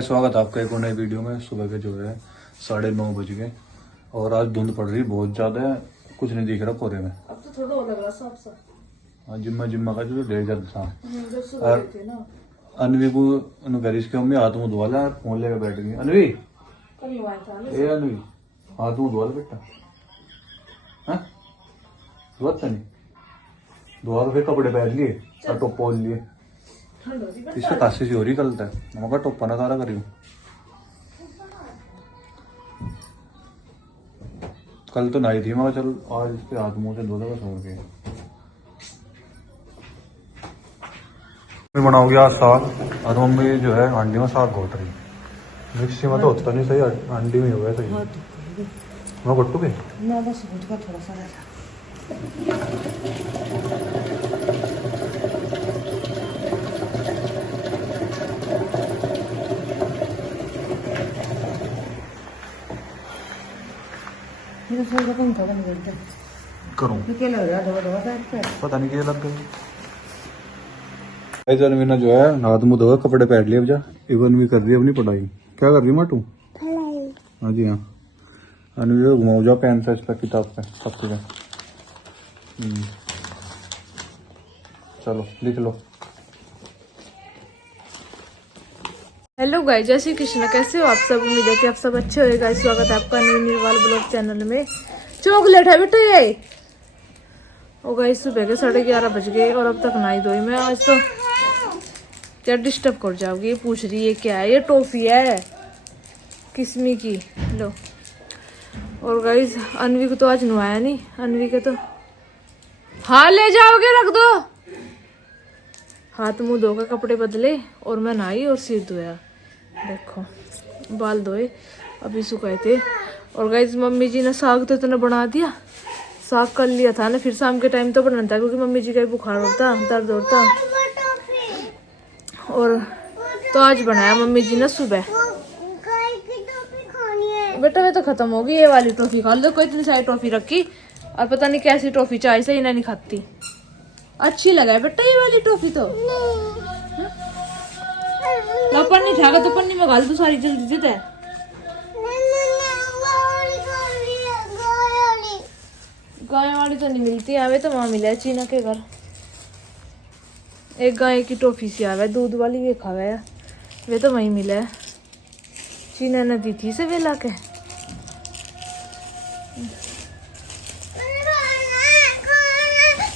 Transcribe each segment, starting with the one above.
स्वागत है आपका एक और नई वीडियो में। सुबह के जो है 9:30 बज गए और आज धुंध पड़ रही बहुत ज्यादा है, कुछ नहीं दिख रहा कोहरे में। अब तो थोड़ा लग रहा साफ साफ। हाँ जिम्मा का जो ढेर ज्यादा था। जब सुबह गए थे ना अनवी को घर इसके मम्मी हाथ मुंह धोवा ला, फोन लेकर बैठ गई। अनवी कल हुआ था ना। ए अनवी हाथ मुंह धोवा बेटा। हाँ धोता नहीं धोवा, फिर कपड़े पहन लिए और टोप पहन लिए। ठंड हो रही है। इससे खांसी सी हो रही कल तक, मगर टोपा ना तारा करी। कल तो नहाई थी, मगर चल आज इसके हाथ मुंह से धो देगा छोड़ के। मम्मी बनाओगी आज साग और मम्मी जो है हांडी में साग घोट रही। मिक्सी में तो होता नहीं सही, हांडी में हो गया सही। मैं घोटू के ना बस घुटका थोड़ा सा रहा। मेरा सर का पंखा बंद कर दे। करूँ क्या लग रहा है? दवा पे पता नहीं क्या लग गई। अनवीना जो है हाथ मुंह धोकर कपड़े पहन लिए। अब जा इवन भी कर रही है अपनी पढ़ाई। क्या कर रही है माटू? हाँ जी हाँ। अनवी को घुमाओ जाओ पेन से, इस पर किताब पे सब कुछ है। चलो लिख लो। हेलो गाइस, जय श्री कृष्ण। कैसे हो आप सब? उम्मीद है कि आप सब अच्छे होंगे। गाइस स्वागत है आपका न्यू निर्वाल ब्लॉग चैनल में। चॉकलेट है बेटा ये। ओ गाइस सुबह के 11:30 बज गए और अब तक नहाई धोई मैं। आज तो क्या डिस्टर्ब कर जाओगी। ये पूछ रही है क्या है, ये टॉफी है किस्मी की। लो। और गाइस अनवी को तो आज नहाया नहीं। अनवी के तो हाँ ले जाओगे, रख दो। हाथ मुंह धोकर कपड़े बदले और मैं नहाई और सिर धोया। देखो बाल धोए अभी सुखाए थे। और गाइस मम्मी जी ने साग तो इतना बना दिया, साग कर लिया था ना, फिर शाम के टाइम तो बनाता क्योंकि मम्मी जी का बुखार होता, दर्द होता। और तो आज बनाया मम्मी जी ने सुबह। बेटा वे तो खत्म होगी, ये वाली टॉफी खा लो। कोई इतनी सारी टॉफी रखी और पता नहीं कैसी टॉफी, चाय से ही नहीं खाती। अच्छी लगा है बेटा ये वाली टॉफी तो। पन्नी उठागा तो पन्नी में घाल दो सारी जल्दी जल्दी। गाय वाली तो नहीं मिलती है, तो वहां मिला है चीना के घर। एक गाय की टॉफी सी आवे दूध वाली, वे खावे है वे तो वहीं मिला है। चीना ने दी थी से वे ला के।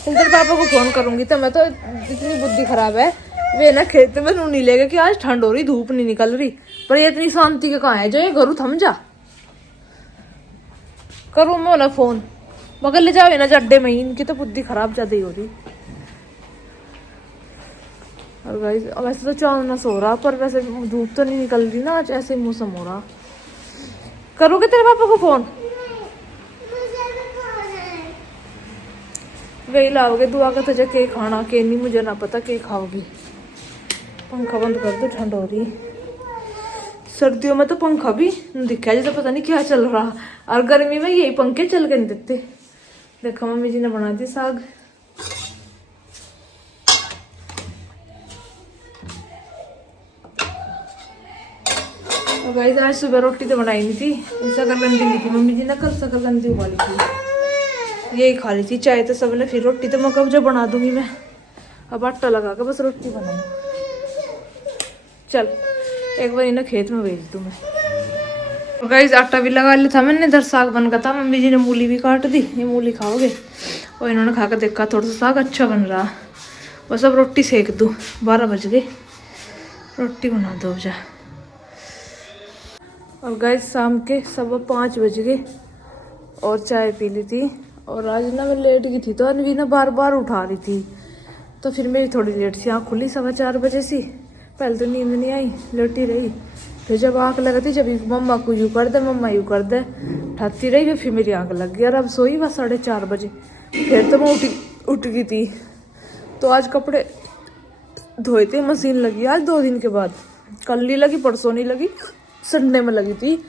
तेरे पापा को फोन करूंगी तो मैं तो इतनी बुद्धि खराब है, वे ना खेत में नहीं लेगा कि आज ठंड हो रही, धूप नहीं निकल रही, पर ये इतनी शांति के कहाँ है जो ये घरू थम जा। करूँ मैं ना फोन, मगर ले जाओ ना जड्डे में ही। इनकी तो बुद्धि खराब ज्यादा ही हो रही। और गाइस वैसे तो चांदना सो रहा, पर वैसे धूप तो नहीं निकल रही ना आज, ऐसे मौसम हो रहा। करोगे तेरे पापा को फोन? वही लाओगे दुआ का तुझे के खाना के नहीं, मुझे ना पता के खाओगी। पंखा बंद कर दो, ठंड हो रही। सर्दियों में तो पंखा भी दिखा जैसे पता नहीं क्या चल रहा, और गर्मी में यही पंखे चल के नहीं देते। देखो मम्मी जी ने बना दी साग। तो गाइस आज सुबह रोटी तो बनाई नहीं थी, शकरकंदी ली थी मम्मी जी ने, कल शकरकंदी उबाली थी, यही खा ली थी। चाय तो सबने, फिर रोटी तो मैं कब जो बना दूंगी मैं। अब आटा लगा के बस रोटी बनाऊँ। चल एक बार इन्हें खेत में भेज दूँ मैं। तो गाइस आटा भी लगा लिया था मैंने, इधर साग बन गया था। मम्मी जी ने मूली भी काट दी, ये मूली खाओगे? और इन्होंने खा कर देखा थोड़ा सा साग अच्छा बन रहा। बस अब रोटी सेक दूँ, 12 बज गए, रोटी बना दो जा। और गाइस शाम के 5:15 बज गए और चाय पी ली थी। और आज ना मैं लेट गई थी तो अनवी ना बार बार उठा रही थी, तो फिर मेरी थोड़ी लेट सी आँख खुली 4:15 बजे सी। पहले तो नींद नहीं आई, लेटी रही। फिर जब आँख लगी जब मम्मा को यूँ कर दे, मम्मा यूँ कर दे, ठाती रही। फिर मेरी आँख लग गई और अब सोई बस 4:30 बजे। फिर तो मैं उठ गई थी। तो आज कपड़े धोए थे, मशीन लगी आज 2 दिन के बाद। कल नहीं लगी, परसों नहीं लगी, संडे में लगी थी।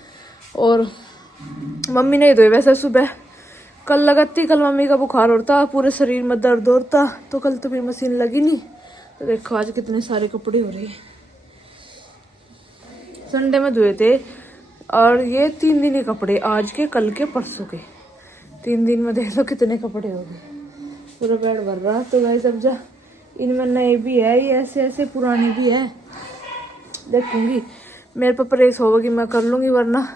और मम्मी नहीं धोए वैसे सुबह, कल लगाती। कल मम्मी का बुखार होता, पूरे शरीर में दर्द होता, तो कल तो फिर मशीन लगी नहीं। तो देखो आज कितने सारे कपड़े हो रहे हैं। संडे में धोए थे। और ये 3 दिन के कपड़े, आज के, कल के, परसों के, 3 दिन में देख लो कितने कपड़े हो गए, पूरा बेड भर रहा। तो गाइस अब जा इनमें नए भी है, ये ऐसे ऐसे पुराने भी है, देखूंगी मेरे पर प्रेस होगी मैं कर लूँगी, वरना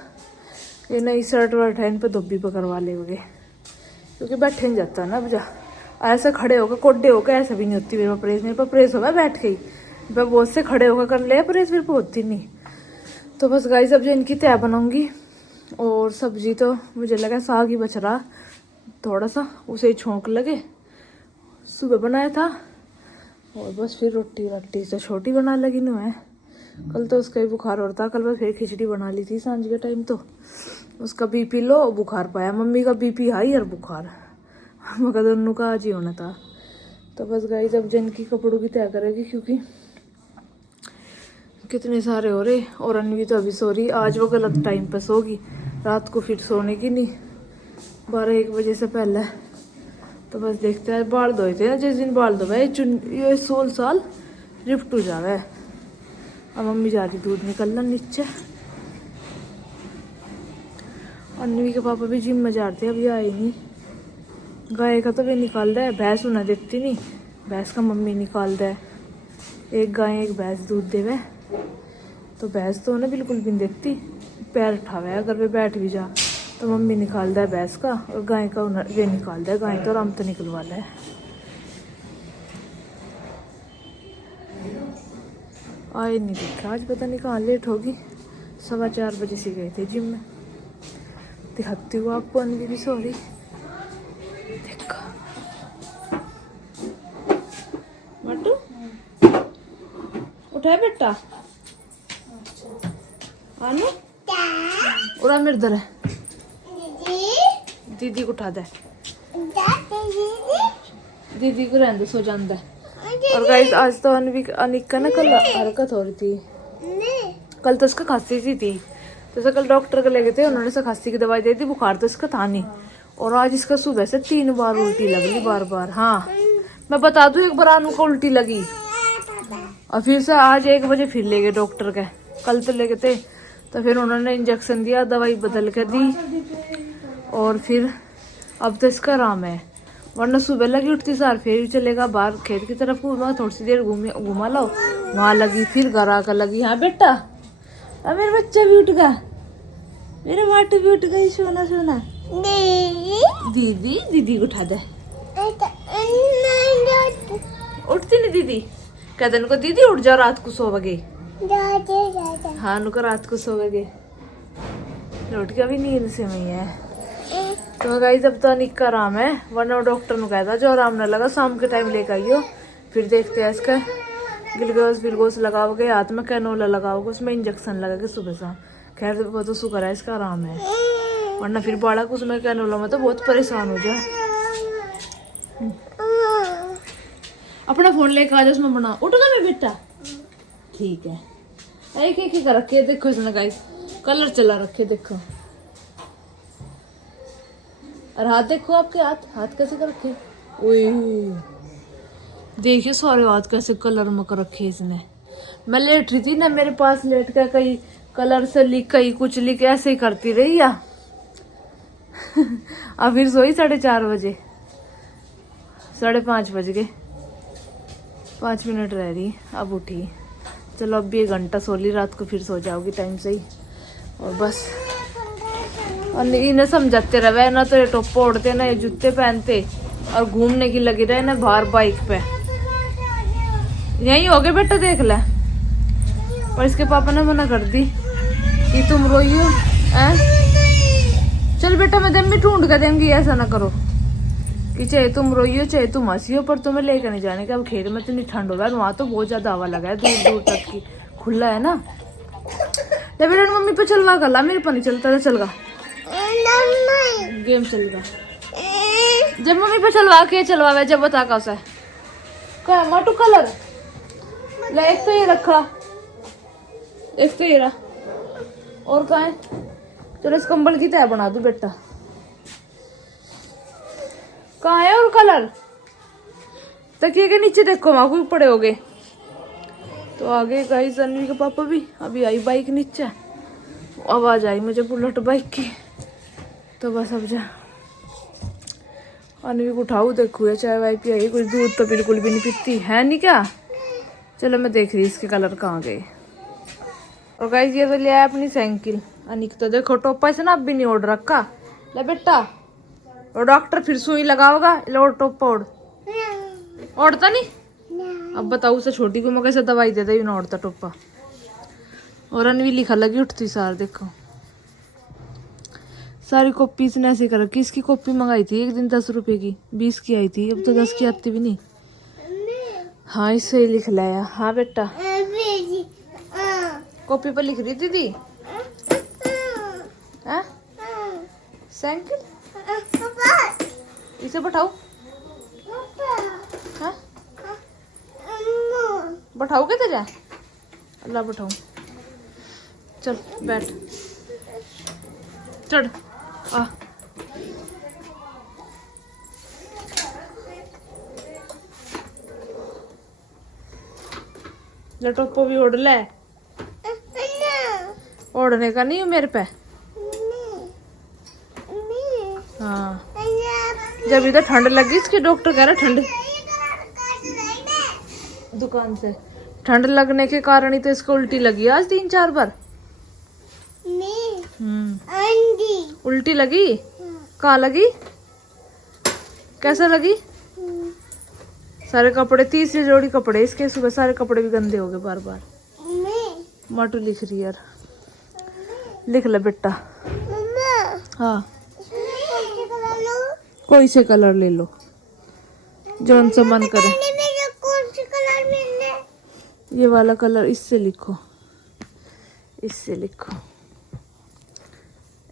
ये नई शर्ट वर्ट है इन पर धोबी पर करवा लेंगे, क्योंकि बैठे नहीं जाता ना। अब जा ऐसे खड़े होकर कोड्डे होकर ऐसे भी नहीं होती मेरे पर प्रेस, मेरे पर प्रेस होगा बैठ के ही, मैं बहुत से खड़े होकर कर ले प्रेस, मेरे पर होती नहीं। तो बस गाइस अब जो इनकी तय बनाऊंगी। और सब्जी तो मुझे लगा साग ही बच रहा थोड़ा सा, उसे ही छोंक लगे, सुबह बनाया था। और बस फिर रोटी तो छोटी बना लगी नु है। कल तो उसका ही बुखार हो रहा था, कल मैं फिर खिचड़ी बना ली थी सांझ के टाइम। तो उसका बीपी लो, बुखार पाया, मम्मी का बीपी हाई और बुखार, मगर दोनों का आज ही होना था। तो बस गाइस अब जन की कपड़ों की तय करेगी, क्योंकि कितने सारे हो रहे। और अन्वी तो अभी सो रही, आज वो गलत टाइम पर सोगी, रात को फिर सोने की नहीं, 12-1 बजे से पहले। तो बस देखते हैं, बाल धोए थे ना जिस दिन बाल धोए ये 16 साल रिफ्ट हो जावे। अब मम्मी जा रही दूध निकलना नीचे। अन्वी के पापा भी जिम में जाते हैं, अभी आए नहीं। गाय का तो वे निकाल रहा है, भैंस उन्हें देती नहीं, भैंस का मम्मी निकाल रहा है। एक गाय एक भैंस दूध देवे, तो भैंस तो उन्हें बिल्कुल भी नहीं देखती, पैर उठावे, अगर वे बैठ भी जा तो मम्मी निकाल दे भैंस का, और गाय का वे निकाल दे। गाय तो आराम तो निकलवा ले। आए नहीं देखा आज, पता नहीं कहाँ लेट होगी, 4:15 बजे से गए थे जिम में। दिखाती हूँ आपको अन्वी भी सो रही, देखो मटू उठा बेटा, आनू उड़ा मेरे इधर है, दीदी को उठा दे, दीदी को रहने दो, सो जाता है। और गाइस आज तो अनिक का ना कल हरकत हो रही थी, कल तो इसका खांसी सी थी, तो कल डॉक्टर को ले गए थे, उन्होंने से खांसी की दवाई दे दी, बुखार तो इसका था नहीं। और आज इसका सुबह से 3 बार उल्टी लग रही, बार। हाँ मैं बता दूं, एक बार अनु को उल्टी लगी, और फिर से आज 1 बजे फिर ले गए डॉक्टर के, कल तो ले गए थे। तो फिर उन्होंने इंजेक्शन दिया, दवाई बदल कर दी, और फिर अब तो इसका आराम है। वरना सुबह लगी उठती सार फिर चलेगा बाहर खेत की तरफ, घूमा थोड़ी सी देर घुमा लो, वहां लगी, फिर घर आकर लगी। हाँ बेटा, अब मेरा बच्चा भी उठ गया, मेरा माटू भी उठ गई, सोना सोना। दीदी को उठा दे, उठती नहीं दीदी, कहते इनको दीदी उठ जाओ, रात को सोओगे। हाँ नुका रात को सोओगे, लौट के अभी नींद से में है। तो गाइस अब तो अनिक का आराम है, वरना डॉक्टर ने कहता जो आराम न लगा शाम के टाइम लेकर आइयो, फिर देखते हैं इसका ग्लूकोज लगाओगे, हाथ में कैनोला लगाओगे, उसमें इंजेक्शन लगेगा सुबह शाम। खैर वो तो शुक्र है इसका आराम है, वरना फिर बालक उसमें कैनोला में तो बहुत परेशान हो जाए। अपना फोन लेकर आ जाओ, उसमें बना, उठो ना बेटा, ठीक है। एक कर रखे, देखो इसने गाइस कलर चला रखे, देखो। और हाथ देखो, आपके हाथ कैसे कर रखे, ओए देखिए सारे हाथ कैसे कलर में कर रखे इसने। मैं लेट रही थी ना, मेरे पास लेट कर कहीं कलर से लिख, कहीं कुछ लिख, ऐसे ही करती रही या अब फिर सोई 4:30 बजे, 5:30 बज गए, 5 मिनट रह रही, अब उठी। चलो अब भी 1 घंटा सो ली, रात को फिर सो जाओगी टाइम से ही। और बस और इन्हें समझाते रहे ना, तो ये टोप ओढ़ते ना, ये जूते पहनते और घूमने की लगी रहे ना बाहर बाइक पे। यही हो गए बेटा, देख ले। पर इसके पापा ने मना कर दी कि तुम रोइयो, चल बेटा मैं दम भी ढूंढ कर देंगी, ऐसा ना करो कि चाहे तुम रोइयो चाहे तुम हंसियो, पर तुम्हें लेकर नहीं जाने का। अब खेत में तो नहीं ठंड होगा, वहां तो बहुत ज्यादा हवा लगा है, दूर दूर तक की खुला है ना। ले बेटा मम्मी पे चलवा कर ला, मेरे पर नहीं चलता, चलगा गेम चलेगा। जब मम्मी पे चलवा के चलवा, जब बता का उसे क्या माटू कलर ले, एक तो ये रखा, एक तो ये रहा, और कहा है। चलो इस कंबल की तय बना दू बेटा, कहाँ है और कलर, तकिए के नीचे देखो, वहां कोई पड़े होगे। तो आगे गाइस अनवी के पापा भी अभी आई बाइक नीचे, आवाज आई मुझे बुलेट बाइक की, तो बस अब जा अनवी को उठाऊ, देखू ये चाय वाय पी आई, कुछ दूध तो बिल्कुल भी नहीं पीती है नहीं क्या। चलो मैं देख रही इसके कलर कहाँ गए। और गाइस ये तो ले आया अपनी साइकिल अनिक, तो देखो टोपा से ना अब भी नहीं ओढ़ रखा। ले बेटा, और डॉक्टर फिर सुई लगाओगा, ले और टोपा ओढ़, ओढ़ता नहीं। अब बताओ उसे छोटी को मैं कैसे दवाई देता ही ना ओढ़ता टोपा। और अनवी लिखा लगी उठती सार, देखो सारी कॉपी इसने ऐसे कर रखी। इसकी कॉपी मंगाई थी एक दिन 10 रुपए की, 20 की आई थी, अब तो 10 की आती भी नहीं। हाँ इससे ही लिख लाया। हाँ बेटा, कॉपी पर लिख रही थी दी साइकिल, इसे बैठाओ। हाँ बैठाओ के तेजा, अल्लाह बैठाओ, चल बैठ, चढ़ आ। टोपो भी ओढ़ ले, ओढ़ने का नहीं है मेरे पे। हाँ जब इधर ठंड लगी, इसके डॉक्टर कह रहा ठंड, दुकान से ठंड लगने के कारण ही तो इसको उल्टी लगी आज 3-4 बार। उल्टी लगी, कहाँ लगी, कैसा लगी। सारे कपड़े, 30 जोड़ी कपड़े इसके, सुबह सारे कपड़े भी गंदे हो गए बार बार। माटू लिख रही यार, लिख ले बेटा। हाँ कोई से कलर ले लो, जोन सा मन करे। ये वाला कलर, इससे लिखो, इससे लिखो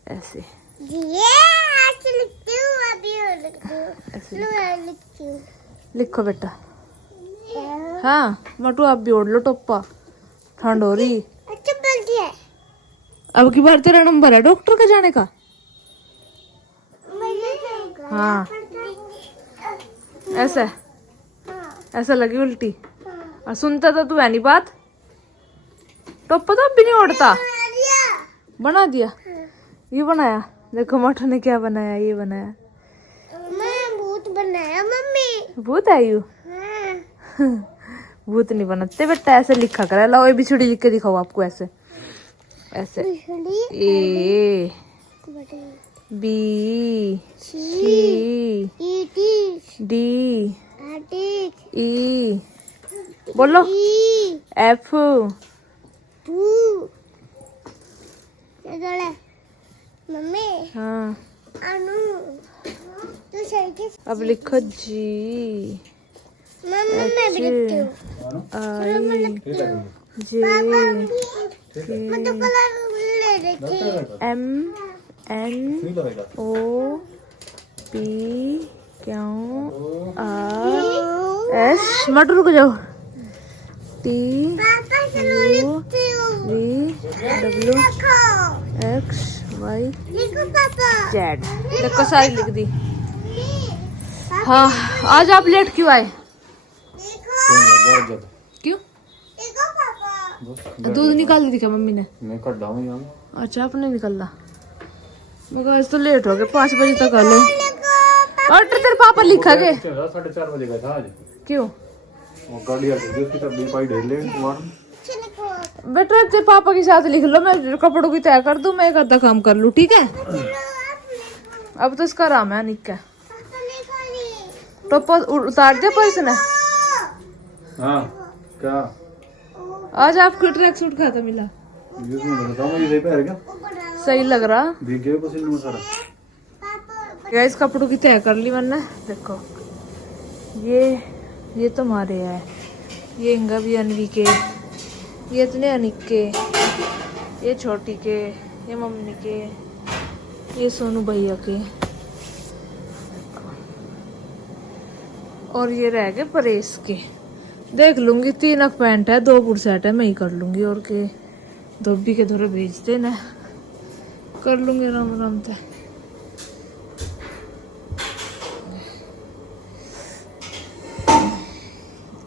ऐसे, ऐसे लिखो बेटा। हाँ मटू आप भी ओढ़ लो टोपा, ठंड हो रही। अब की बार तेरा नंबर है डॉक्टर का जाने का। हाँ ऐसा ऐसा लगी उल्टी, और सुनता तो तू है नहीं बात। टोपा तो अब भी नहीं ओढ़ता। बना दिया, ये बनाया, देखो मटू ने क्या बनाया, ये बनाया, भूत बनाया मम्मी। भूत है यू? भूत नहीं बनाते बेटा, ऐसे लिखा करा। लो ये बिछड़ी लिख के दिखाओ आपको, ऐसे ऐसे, A B C D E, बोलो एफ। मम्मी हाँ अब लिखो G, I J M N O P Q R S, मत रुक जाओ, T U V W X Y Z. देखो सारी लिख दी। हाँ आज आप लेट क्यों आए? क्यों? दूध निकाल दी क्या मम्मी ने? अच्छा आपने निकाला, मगर आज तो लेट हो गए, 5 बजे तक आ लो। और तेरे पापा लिखा के 4:30 बजे गया था आज। क्यों? वो गाड़ी आ गई, उसकी तब भी पाई ढेर ले बेटा तेरे पापा के साथ लिख लो, मैं कपड़ों की तय कर दूं, मैं एक आधा काम कर लूं, ठीक है। अब तो इसका आराम है निक है। टोपा उतार दिया पर इसने। हाँ क्या आज आपको ट्रैक सूट खाता तो मिला, ये पहन क्या सही लग रहा। भीग गए पसीने में सारा। गाइस कपड़ों की तय कर ली मैंने, देखो ये तुम्हारे है, ये इंगा भी अनवी के, ये इतने अनिक के, ये छोटी के, ये मम्मी के, ये सोनू भैया के, और ये रह गए परेश के। देख लूंगी, 3 अक पैंट है, 2 बुरसेट है, मैं ही कर लूंगी। और के धोबी के धोरे भेजते ना, कर लूंगी आराम आराम से।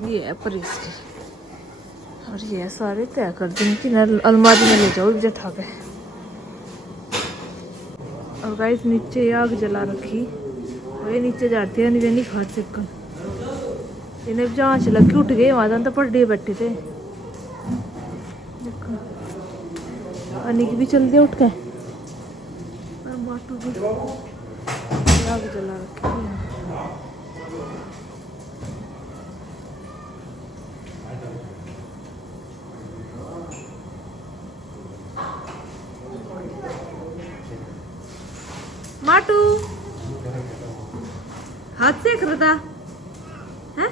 ये है परेश के। और ये सारे तय कर दी कि अलमारी में ले जाओ जठा के। और गाइस नीचे आग जला रखी, और ये नीचे जाती है नहीं घर से इन्हें जांच लगी उठ गई वहां तो पड़े बैठे थे। देखो अनिक भी चल दिया उठ के, और माटू भी आग जला रखी है। माटू हाथ सेक रहा था हैं?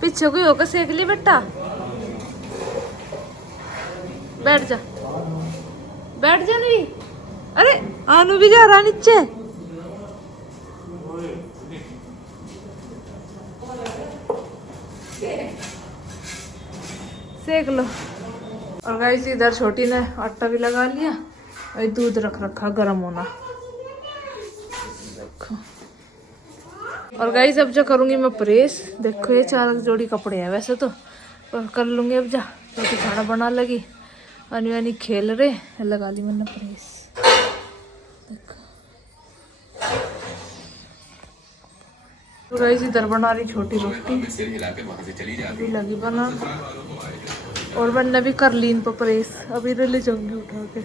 पीछे कोई होकर सेक ली बेटा, बैठ जा बैठ जा। नहीं अरे आनू भी जा रहा नीचे। सेक लो। और गाइस इधर छोटी ने आटा भी लगा लिया, और दूध रख रखा गर्म होना। देखो और गाइस अब जो करूंगी मैं प्रेस। देखो ये 4 जोड़ी कपड़े हैं वैसे तो, पर कर लूंगी अब जा। रोटी खाना बना लगी, अनी खेल रहे, लगा ली मैंने प्रेस। देखो तो गाइस इधर बना रही छोटी रोटी, अभी लगी बना। और मैंने भी कर ली इन पर प्रेस, अभी ले जाऊंगी उठा के।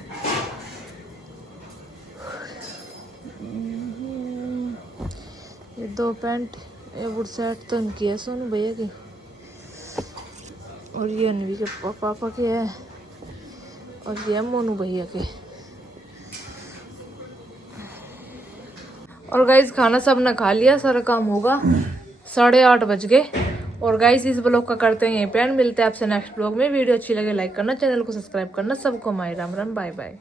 ये 2 पैंट, ये बुट सेट तो इनकी है सोनू भैया की, और ये अनवी के पापा के है, और ये मोनू भैया के। और गाइस खाना सब ने खा लिया, सारा काम होगा। 8:30 बज गए। और गाइस इस ब्लॉग का करते हैं यहीं पे एंड, मिलते हैं आपसे नेक्स्ट ब्लॉग में। वीडियो अच्छी लगे लाइक करना, चैनल को सब्सक्राइब करना। सबको my Ram Ram, bye bye.